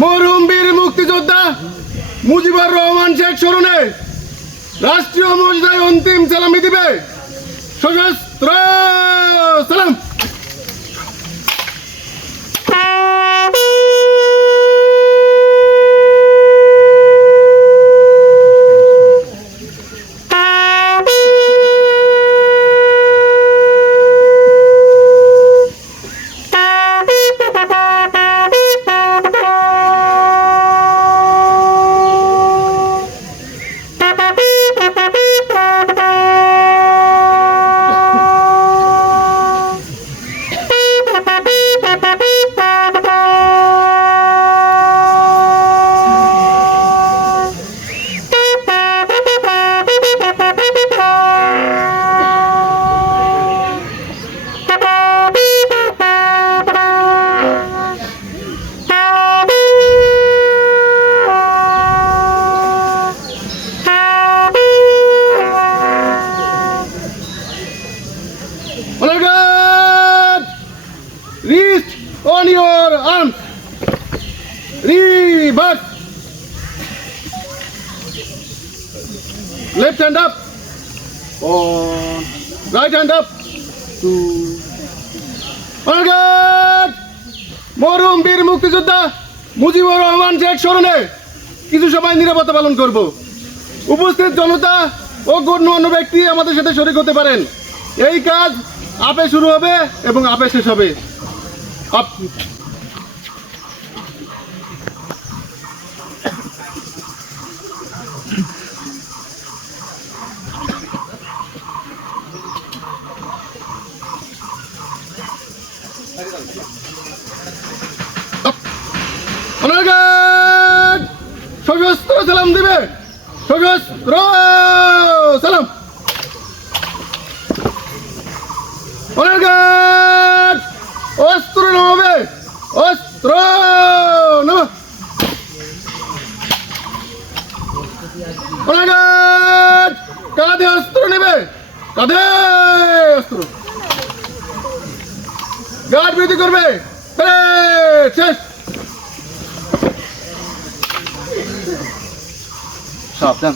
মরহুম বীর মুক্তিযোদ্ধা মুজিবুর রহমান শেখ স্মরণে রাষ্ট্রীয় মর্যাদায় অন্তিম সালামি দিবে সশস্ত্র সালাম। Reach on your arms. Reverse. Left hand up. On. Right hand up. Two. মরহুম বীর মুক্তিযোদ্ধা মুজিবুর রহমান শেখ স্মরণে কিছু সময় নীরবতা পালন করব। উপস্থিত জনতা ও গণ্যমান্য ব্যক্তি আমাদের সাথে শরীক হতে পারেন। এই কাজ আপে শুরু হবে এবং আপে শেষ হবে। সশস্ত্র সালাম দিবে সশস্ত্র সালাম। অস্ত্র নামাবে অস্ত্র নামা। কাঁধে অস্ত্র নেবে কাঁধে অস্ত্র। গার্ড বৃদ্ধি করবে শেষ। সাবধান।